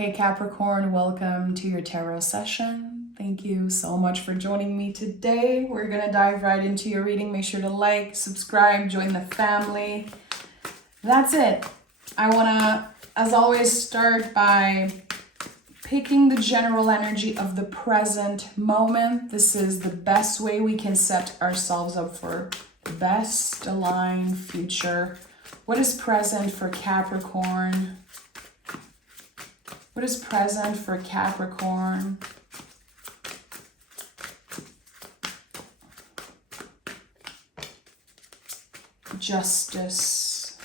Hey Capricorn, welcome to your tarot session. Thank you so much for joining me today. We're gonna dive right into your reading. Make sure to like, subscribe, join the family. That's it. I wanna, as always, start by picking the general energy of the present moment. This is the best way we can set ourselves up for the best aligned future. What is present for Capricorn? What is present for Capricorn? Justice.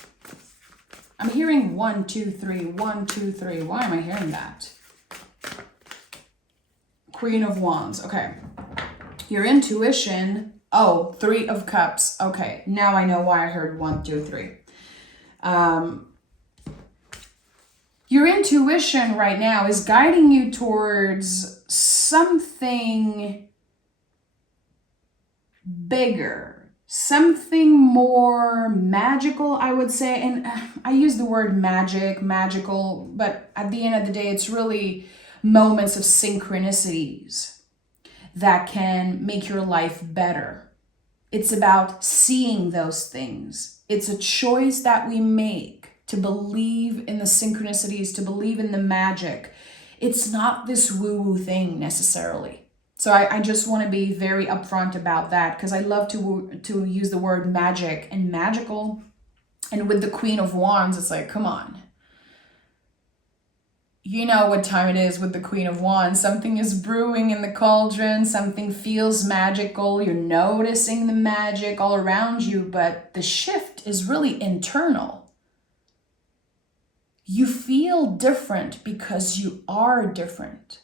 I'm hearing 1, 2, 3, 1, 2, 3. Why am I hearing that? Queen of Wands. Okay. Your intuition. Oh, 3 of Cups. Okay. Now I know why I heard 1, 2, 3. Your intuition right now is guiding you towards something bigger, something more magical, I would say. And I use the word magical, but at the end of the day, it's really moments of synchronicities that can make your life better. It's about seeing those things. It's a choice that we make to believe in the synchronicities, to believe in the magic. It's not this woo-woo thing necessarily. So I just want to be very upfront about that, because I love to use the word magic and magical. And with the Queen of Wands, it's like, come on. You know what time it is with the Queen of Wands. Something is brewing in the cauldron. Something feels magical. You're noticing the magic all around you, but the shift is really internal. You feel different because you are different,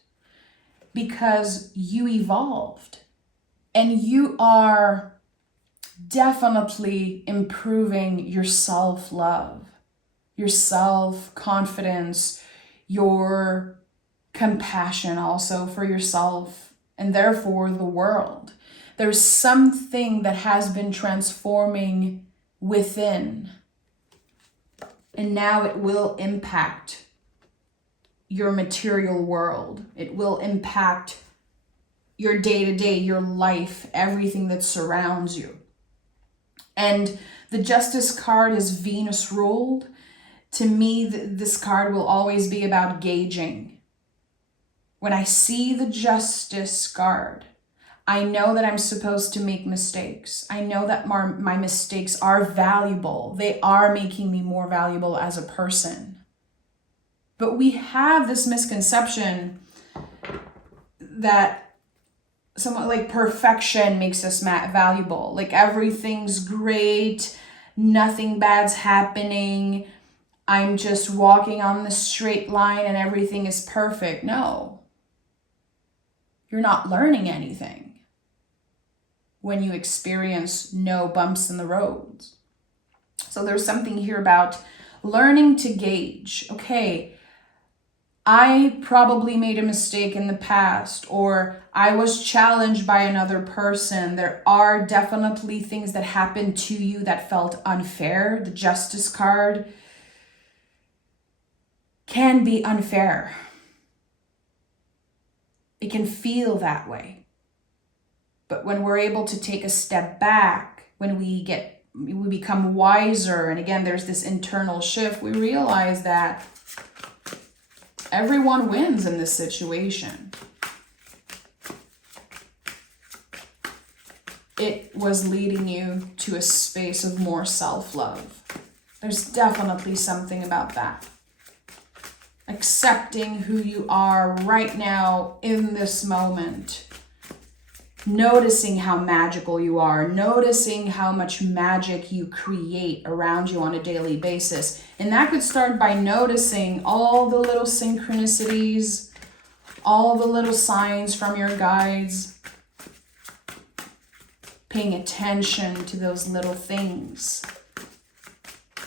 because you evolved, and you are definitely improving your self-love, your self-confidence, your compassion also for yourself and therefore the world. There's something that has been transforming within. And now it will impact your material world. It will impact your day-to-day, your life, everything that surrounds you. And the Justice card is Venus ruled. To me, this card will always be about gauging. When I see the Justice card, I know that I'm supposed to make mistakes. I know that my mistakes are valuable. They are making me more valuable as a person. But we have this misconception that somewhat like perfection makes us valuable. Like everything's great, nothing bad's happening. I'm just walking on the straight line and everything is perfect. No. You're not learning anything when you experience no bumps in the roads. So there's something here about learning to gauge. Okay, I probably made a mistake in the past, or I was challenged by another person. There are definitely things that happened to you that felt unfair. The Justice card can be unfair. It can feel that way. But when we're able to take a step back, when we become wiser, and again, there's this internal shift, we realize that everyone wins in this situation. It was leading you to a space of more self-love. There's definitely something about that. Accepting who you are right now in this moment. Noticing how magical you are, noticing how much magic you create around you on a daily basis. And that could start by noticing all the little synchronicities, all the little signs from your guides, paying attention to those little things.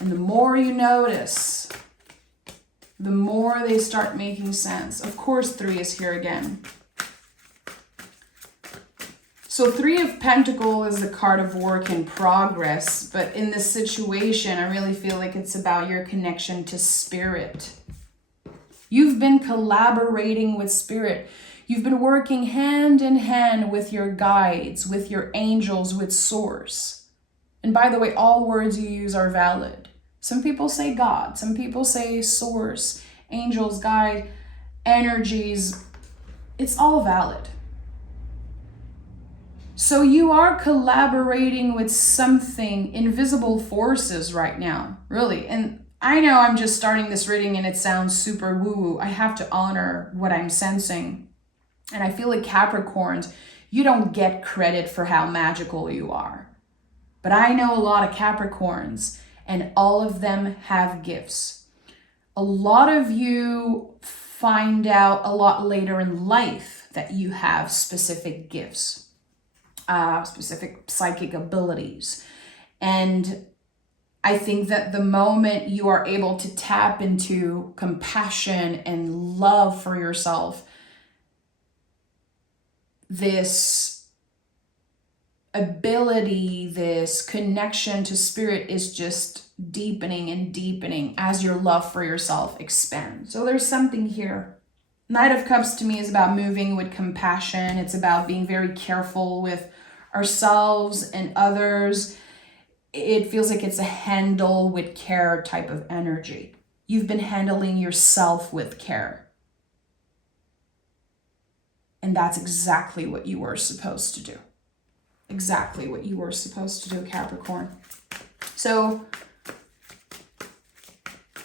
And the more you notice, the more they start making sense. Of course, 3 is here again. So 3 of Pentacles is the card of work in progress, but in this situation, I really feel like it's about your connection to spirit. You've been collaborating with spirit. You've been working hand in hand with your guides, with your angels, with source. And by the way, all words you use are valid. Some people say God, some people say source, angels, guide, energies. It's all valid. So you are collaborating with something, invisible forces right now, really. And I know I'm just starting this reading and it sounds super woo-woo. I have to honor what I'm sensing. And I feel like Capricorns, you don't get credit for how magical you are. But I know a lot of Capricorns and all of them have gifts. A lot of you find out a lot later in life that you have specific gifts, specific psychic abilities. And I think that the moment you are able to tap into compassion and love for yourself, this ability, this connection to spirit is just deepening and deepening as your love for yourself expands. So there's something here. Knight of Cups to me is about moving with compassion. It's about being very careful with ourselves and others. It feels like it's a handle with care type of energy. You've been handling yourself with care. And that's exactly what you were supposed to do. Exactly what you were supposed to do, Capricorn. So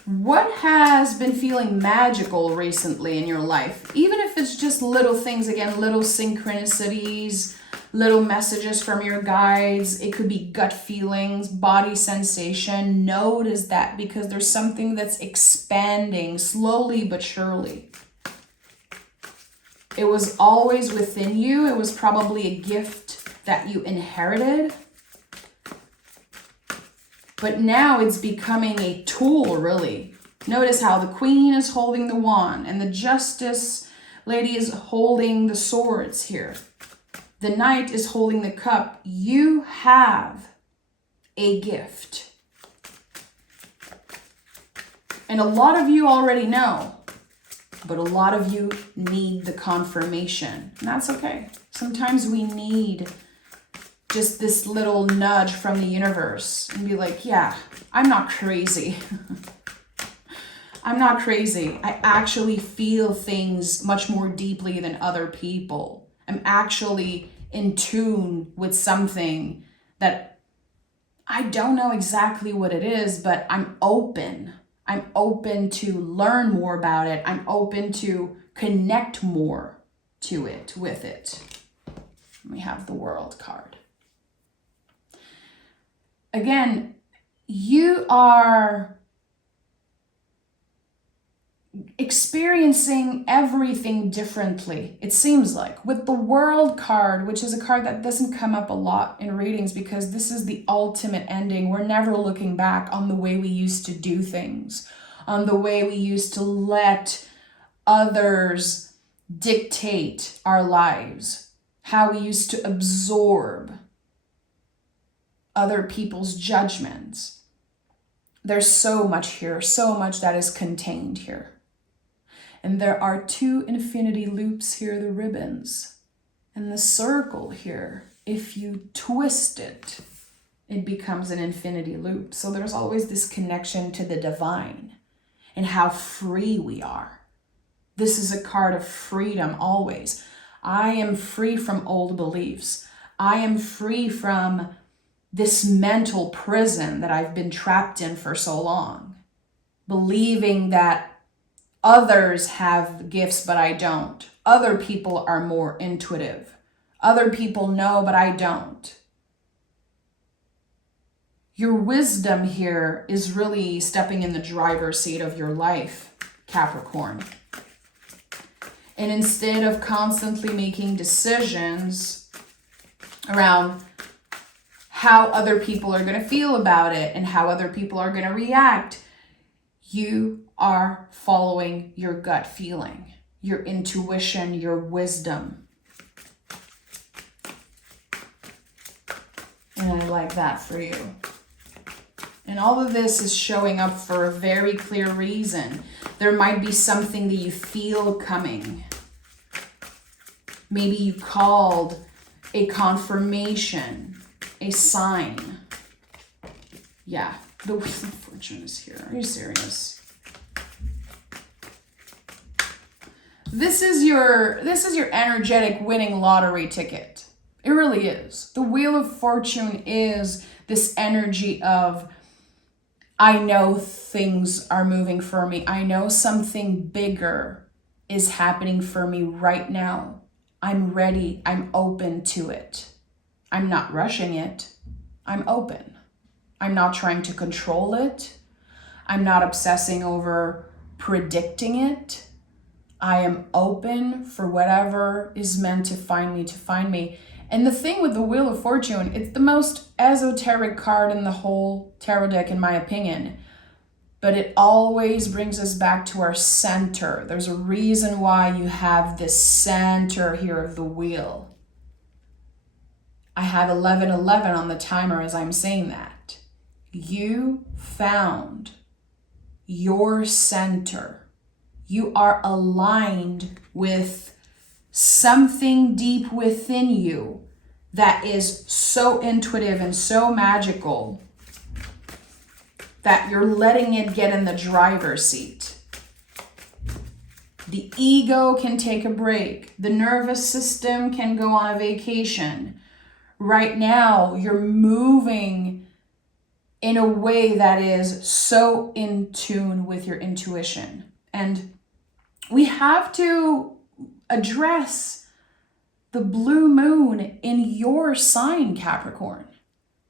what has been feeling magical recently in your life? Even if it's just little things, again, little synchronicities, little messages from your guides. It could be gut feelings, body sensation. Notice that because there's something that's expanding slowly but surely. It was always within you. It was probably a gift that you inherited. But now it's becoming a tool, really. Notice how the Queen is holding the wand and the Justice lady is holding the swords here. The Knight is holding the cup. You have a gift. And a lot of you already know, but a lot of you need the confirmation. And that's okay. Sometimes we need just this little nudge from the universe and be like, yeah, I'm not crazy. I'm not crazy. I actually feel things much more deeply than other people. I'm actually in tune with something that I don't know exactly what it is, but I'm open. I'm open to learn more about it. I'm open to connect more to it, with it. We have the World card. Again, you are experiencing everything differently, it seems like. With the World card, which is a card that doesn't come up a lot in readings because this is the ultimate ending. We're never looking back on the way we used to do things, on the way we used to let others dictate our lives, how we used to absorb other people's judgments. There's so much here, so much that is contained here. And there are two infinity loops here, the ribbons. And the circle here, if you twist it, it becomes an infinity loop. So there's always this connection to the divine and how free we are. This is a card of freedom always. I am free from old beliefs. I am free from this mental prison that I've been trapped in for so long, believing that others have gifts, but I don't. Other people are more intuitive. Other people know, but I don't. Your wisdom here is really stepping in the driver's seat of your life, Capricorn. And instead of constantly making decisions around how other people are going to feel about it and how other people are going to react, you are following your gut feeling, your intuition, your wisdom. And I like that for you. And all of this is showing up for a very clear reason. There might be something that you feel coming. Maybe you called a confirmation, a sign. Yeah, the Wheel of Fortune is here. Are you serious? This is your energetic winning lottery ticket. It really is. The Wheel of Fortune is this energy of, I know things are moving for me. I know something bigger is happening for me right now. I'm ready. I'm open to it. I'm not rushing it. I'm open. I'm not trying to control it. I'm not obsessing over predicting it. I am open for whatever is meant to find me. And the thing with the Wheel of Fortune, it's the most esoteric card in the whole tarot deck, in my opinion. But it always brings us back to our center. There's a reason why you have this center here of the wheel. I have 1111 on the timer as I'm saying that. You found your center. You are aligned with something deep within you that is so intuitive and so magical that you're letting it get in the driver's seat. The ego can take a break. The nervous system can go on a vacation. Right now, you're moving in a way that is so in tune with your intuition. And we have to address the blue moon in your sign, Capricorn,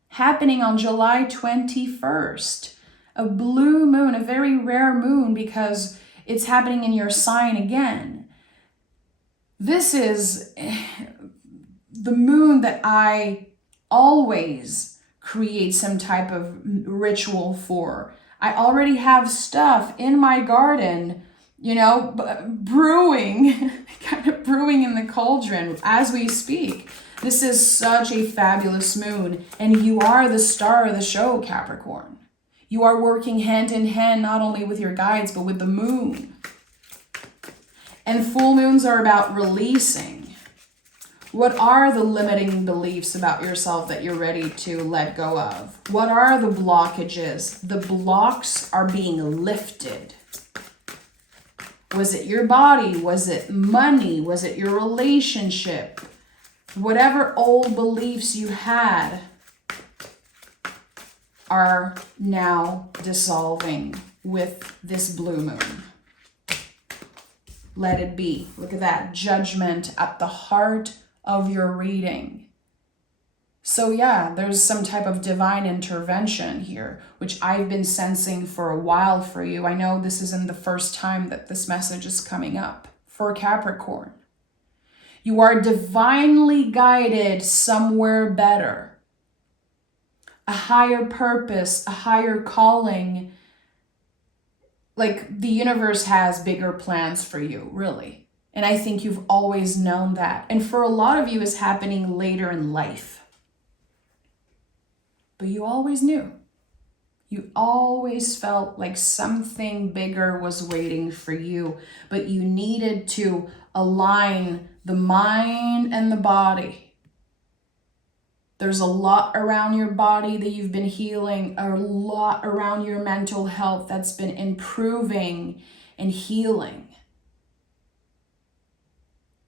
happening on July 21st. A blue moon, a very rare moon because it's happening in your sign again. This is the moon that I always create some type of ritual for. I already have stuff in my garden, brewing, kind of brewing in the cauldron as we speak. This is such a fabulous moon, and you are the star of the show, Capricorn. You are working hand in hand, not only with your guides, but with the moon. And full moons are about releasing. What are the limiting beliefs about yourself that you're ready to let go of? What are the blockages? The blocks are being lifted. Was it your body? Was it money? Was it your relationship? Whatever old beliefs you had are now dissolving with this blue moon. Let it be. Look at that judgment at the heart of your reading. So yeah, there's some type of divine intervention here, which I've been sensing for a while for you. I know this isn't the first time that this message is coming up for Capricorn. You are divinely guided somewhere better. A higher purpose, a higher calling. Like the universe has bigger plans for you, really. And I think you've always known that. And for a lot of you, it's happening later in life. But you always knew. You always felt like something bigger was waiting for you. But you needed to align the mind and the body. There's a lot around your body that you've been healing, a lot around your mental health that's been improving and healing.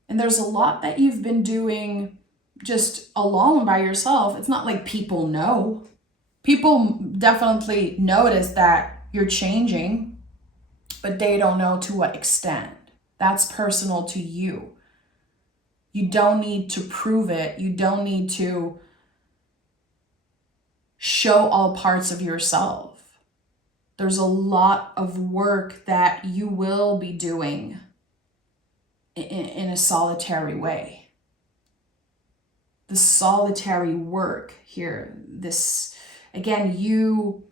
And there's a lot that you've been doing just alone by yourself. It's not like people know. People definitely notice that you're changing, but they don't know to what extent. That's personal to you. You don't need to prove it. You don't need to show all parts of yourself. There's a lot of work that you will be doing in a solitary way. The solitary work here, this, again, you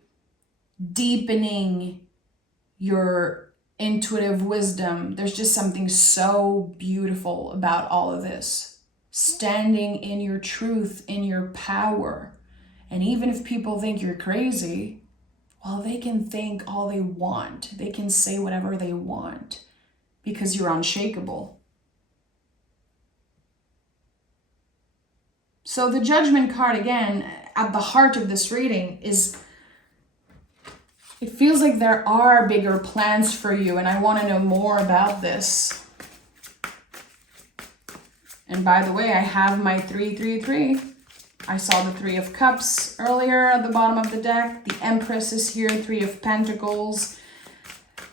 deepening your intuitive wisdom. There's just something so beautiful about all of this. Standing in your truth, in your power. And even if people think you're crazy, well, they can think all they want. They can say whatever they want because you're unshakable. So the Judgment card, again, at the heart of this reading is, it feels like there are bigger plans for you, and I want to know more about this. And by the way, I have my 333. I saw the 3 of Cups earlier at the bottom of the deck. The Empress is here, 3 of Pentacles.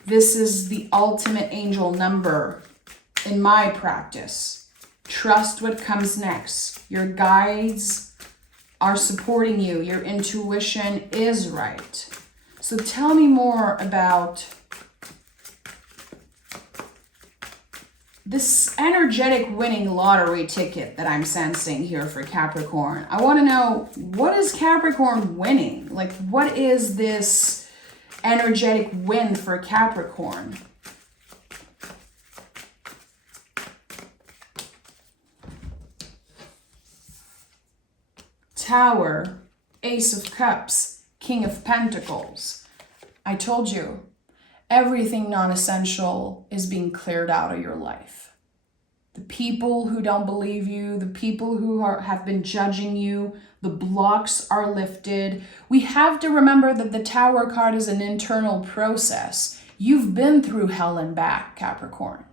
This is the ultimate angel number in my practice. Trust what comes next. Your guides are supporting you. Your intuition is right. So tell me more about this energetic winning lottery ticket that I'm sensing here for Capricorn. I want to know, what is Capricorn winning? Like, what is this energetic win for Capricorn? Tower, Ace of Cups, King of Pentacles. I told you, everything non-essential is being cleared out of your life. The people who don't believe you, the people who have been judging you, the blocks are lifted. We have to remember that the Tower card is an internal process. You've been through hell and back, Capricorn.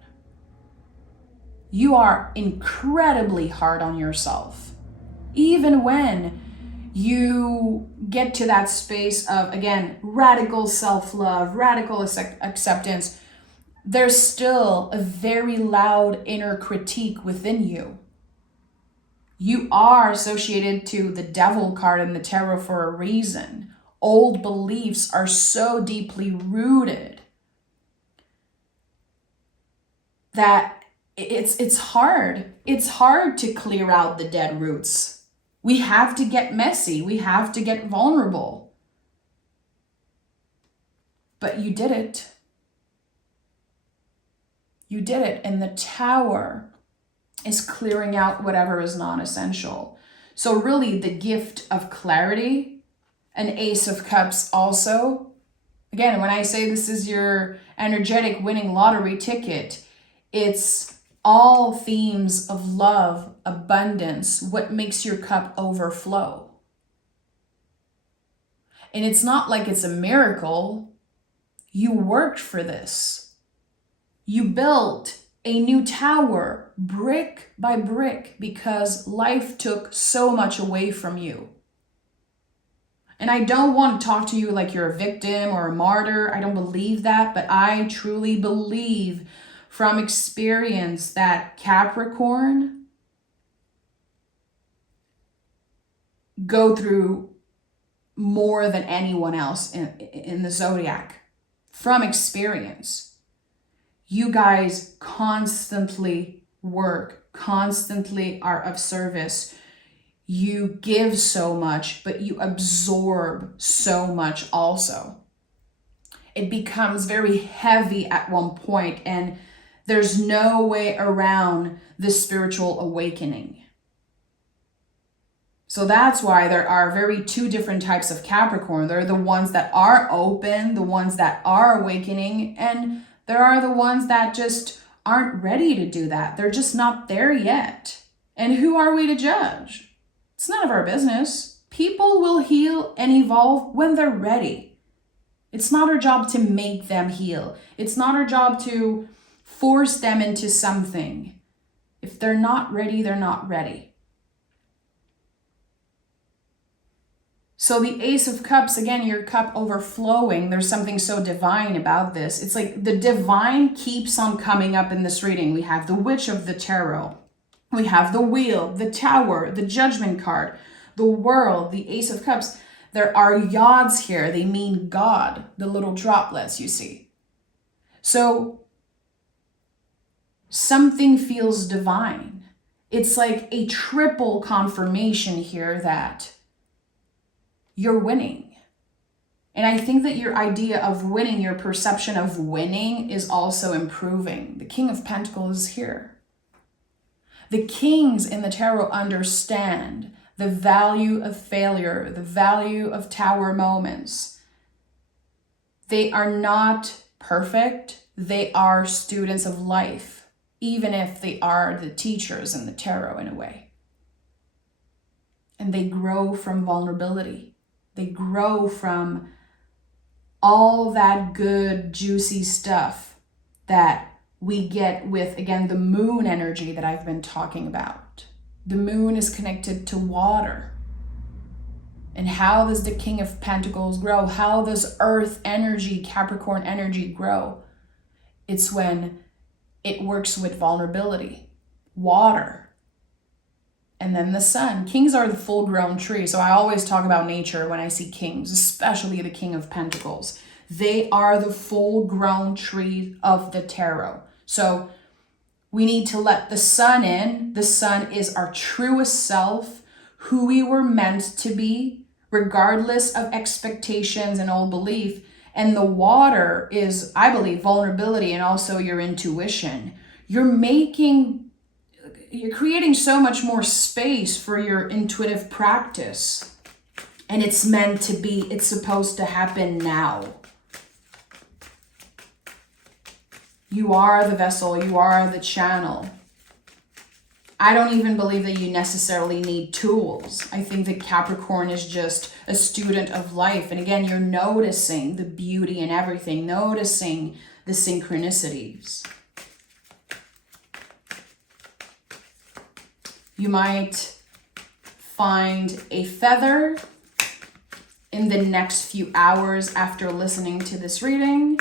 You are incredibly hard on yourself. Even when you get to that space of, again, radical self-love, radical acceptance, there's still a very loud inner critique within you. You are associated to the Devil card in the tarot for a reason. Old beliefs are so deeply rooted that it's hard. It's hard to clear out the dead roots. We have to get messy. We have to get vulnerable. But you did it. You did it. And the Tower is clearing out whatever is non-essential. So really the gift of clarity, an Ace of Cups also. Again, when I say this is your energetic winning lottery ticket, it's all themes of love, abundance, what makes your cup overflow. And it's not like it's a miracle. You worked for this. You built a new tower brick by brick because life took so much away from you. And I don't want to talk to you like you're a victim or a martyr. I don't believe that, but I truly believe from experience that Capricorn go through more than anyone else in the zodiac. From experience, you guys constantly work, constantly are of service. You give so much, but you absorb so much also. It becomes very heavy at one point, and there's no way around the spiritual awakening. So that's why there are very two different types of Capricorn. There are the ones that are open, the ones that are awakening, and there are the ones that just aren't ready to do that. They're just not there yet. And who are we to judge? It's none of our business. People will heal and evolve when they're ready. It's not our job to make them heal. It's not our job to force them into something. If they're not ready, they're not ready. So the Ace of Cups, again, your cup overflowing. There's something so divine about this. It's like the divine keeps on coming up in this reading. We have the Witch of the Tarot. We have the Wheel, the Tower, the Judgment card, the World, the Ace of Cups. There are yods here. They mean God, the little droplets you see. So something feels divine. It's like a triple confirmation here that you're winning. And I think that your idea of winning, your perception of winning is also improving. The King of Pentacles is here. The kings in the tarot understand the value of failure, the value of tower moments. They are not perfect. They are students of life, even if they are the teachers in the tarot in a way. And they grow from vulnerability. They grow from all that good, juicy stuff that we get with, again, the moon energy that I've been talking about. The moon is connected to water. And how does the King of Pentacles grow? How does Earth energy, Capricorn energy grow? It's when it works with vulnerability, water, and then the sun. Kings are the full-grown tree. So I always talk about nature when I see kings, especially the King of Pentacles. They are the full-grown tree of the tarot. So we need to let the sun in. The sun is our truest self, who we were meant to be, regardless of expectations and old belief. And the water is, I believe, vulnerability and also your intuition. You're creating so much more space for your intuitive practice. And it's meant to be, it's supposed to happen now. You are the vessel, you are the channel. I don't even believe that you necessarily need tools. I think that Capricorn is just a student of life. And again, you're noticing the beauty in everything, noticing the synchronicities. You might find a feather in the next few hours after listening to this reading.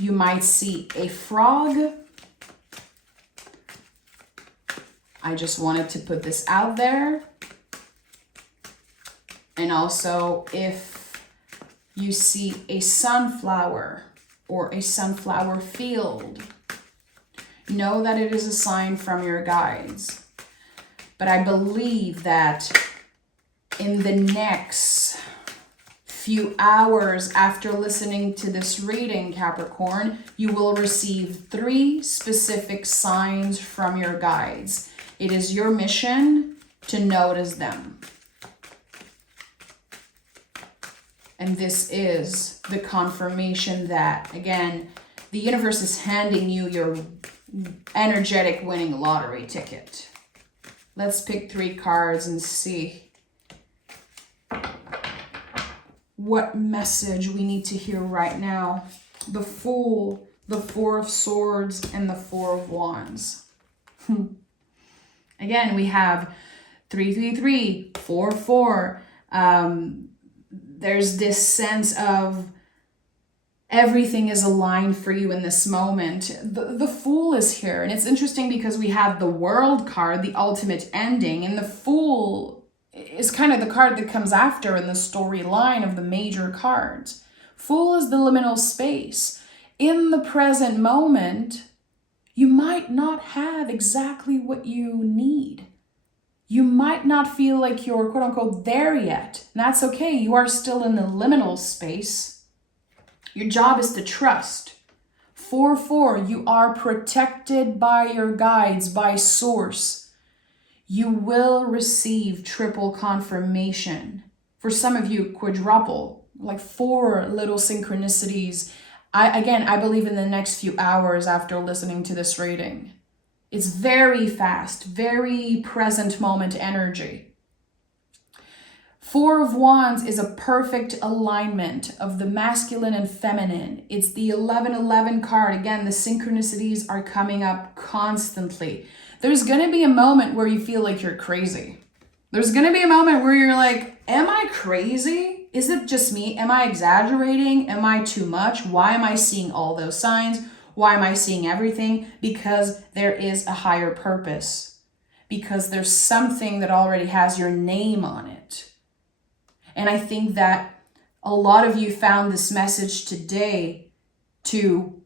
You might see a frog. I just wanted to put this out there. And also, if you see a sunflower or a sunflower field, know that it is a sign from your guides. But I believe that in the next few hours after listening to this reading, Capricorn, you will receive 3 specific signs from your guides. It is your mission to notice them. And this is the confirmation that, again, the universe is handing you your energetic winning lottery ticket. Let's pick 3 cards and see what message we need to hear right now. The Fool, the 4 of Swords, and the 4 of Wands. Again, we have 333, 44. There's this sense of everything is aligned for you in this moment. The Fool is here. And it's interesting because we have the World card, the ultimate ending. And the Fool is kind of the card that comes after in the storyline of the major cards. Fool is the liminal space. In the present moment, you might not have exactly what you need. You might not feel like you're quote unquote there yet. And that's okay. You are still in the liminal space. Your job is to trust. 4-4, you are protected by your guides, by source. You will receive triple confirmation. For some of you, quadruple, like 4 little synchronicities. I believe in the next few hours after listening to this reading. It's very fast, very present moment energy. 4 of Wands is a perfect alignment of the masculine and feminine. It's the 11-11 card. Again, the synchronicities are coming up constantly. There's going to be a moment where you feel like you're crazy. There's going to be a moment where you're like, am I crazy? Is it just me? Am I exaggerating? Am I too much? Why am I seeing all those signs? Why am I seeing everything? Because there is a higher purpose. Because there's something that already has your name on it. And I think that a lot of you found this message today to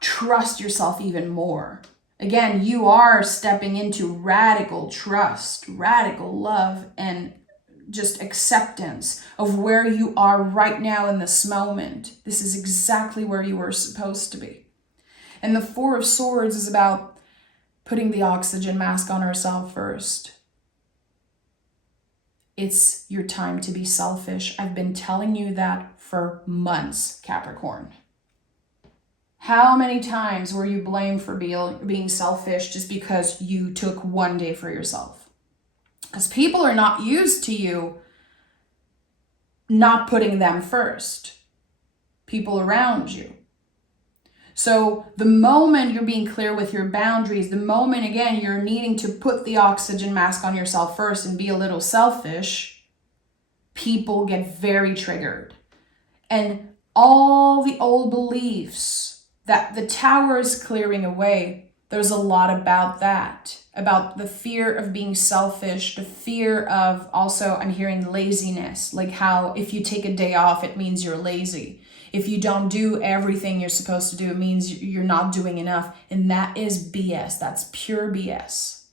trust yourself even more. Again, you are stepping into radical trust, radical love, and just acceptance of where you are right now in this moment. This is exactly where you were supposed to be. And the 4 of Swords is about putting the oxygen mask on ourselves first. It's your time to be selfish. I've been telling you that for months, Capricorn. How many times were you blamed for being selfish just because you took one day for yourself? Because people are not used to you not putting them first. People around you. So the moment you're being clear with your boundaries, the moment, again, you're needing to put the oxygen mask on yourself first and be a little selfish, people get very triggered. And all the old beliefs that the tower is clearing away, there's a lot about that, about the fear of being selfish, the fear of also, I'm hearing laziness, like how if you take a day off, it means you're lazy. If you don't do everything you're supposed to do, it means you're not doing enough. And that is BS. That's pure BS.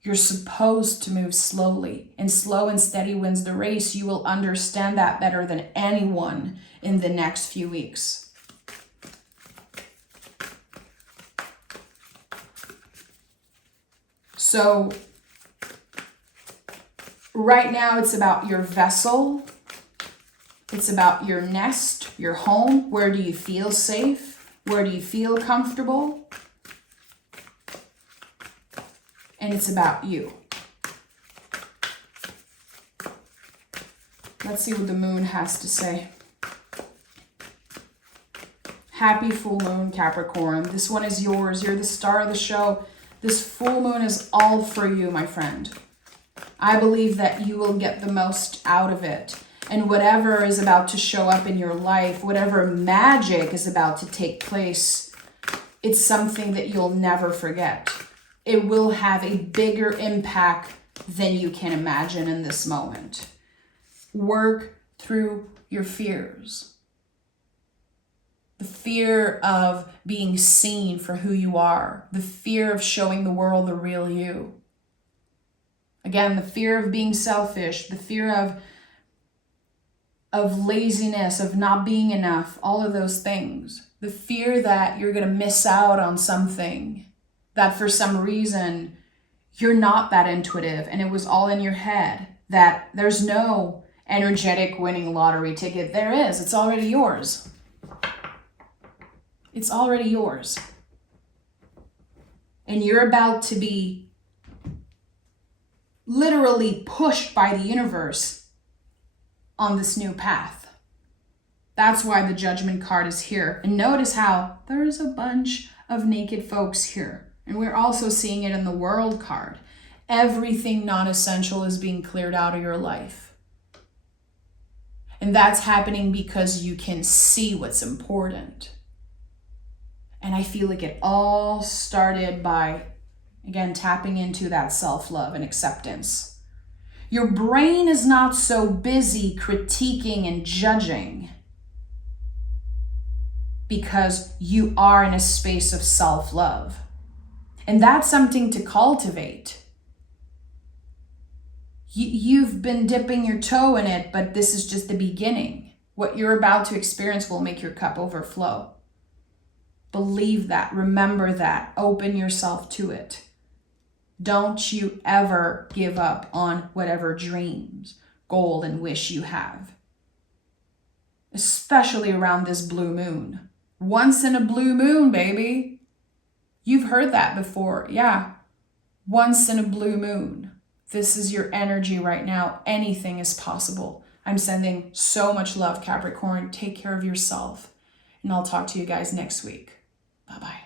You're supposed to move slowly, and slow and steady wins the race. You will understand that better than anyone in the next few weeks. So right now it's about your vessel. It's about your nest, your home. Where do you feel safe? Where do you feel comfortable? And it's about you. Let's see what the moon has to say. Happy full moon, Capricorn. This one is yours. You're the star of the show. This full moon is all for you, my friend. I believe that you will get the most out of it. And whatever is about to show up in your life, whatever magic is about to take place, it's something that you'll never forget. It will have a bigger impact than you can imagine in this moment. Work through your fears. The fear of being seen for who you are. The fear of showing the world the real you. Again, the fear of being selfish. The fear of laziness, of not being enough. All of those things. The fear that you're going to miss out on something. That for some reason, you're not that intuitive. And it was all in your head. That there's no energetic winning lottery ticket. There is. It's already yours. It's already yours. And you're about to be literally pushed by the universe on this new path. That's why the Judgment card is here. And notice how there's a bunch of naked folks here. And we're also seeing it in the World card. Everything non-essential is being cleared out of your life. And that's happening because you can see what's important. And I feel like it all started by, again, tapping into that self-love and acceptance. Your brain is not so busy critiquing and judging because you are in a space of self-love. And that's something to cultivate. You've been dipping your toe in it, but this is just the beginning. What you're about to experience will make your cup overflow. Believe that, remember that, open yourself to it. Don't you ever give up on whatever dreams, goal, and wish you have. Especially around this blue moon. Once in a blue moon, baby. You've heard that before, yeah. Once in a blue moon. This is your energy right now. Anything is possible. I'm sending so much love, Capricorn. Take care of yourself. And I'll talk to you guys next week. Bye-bye.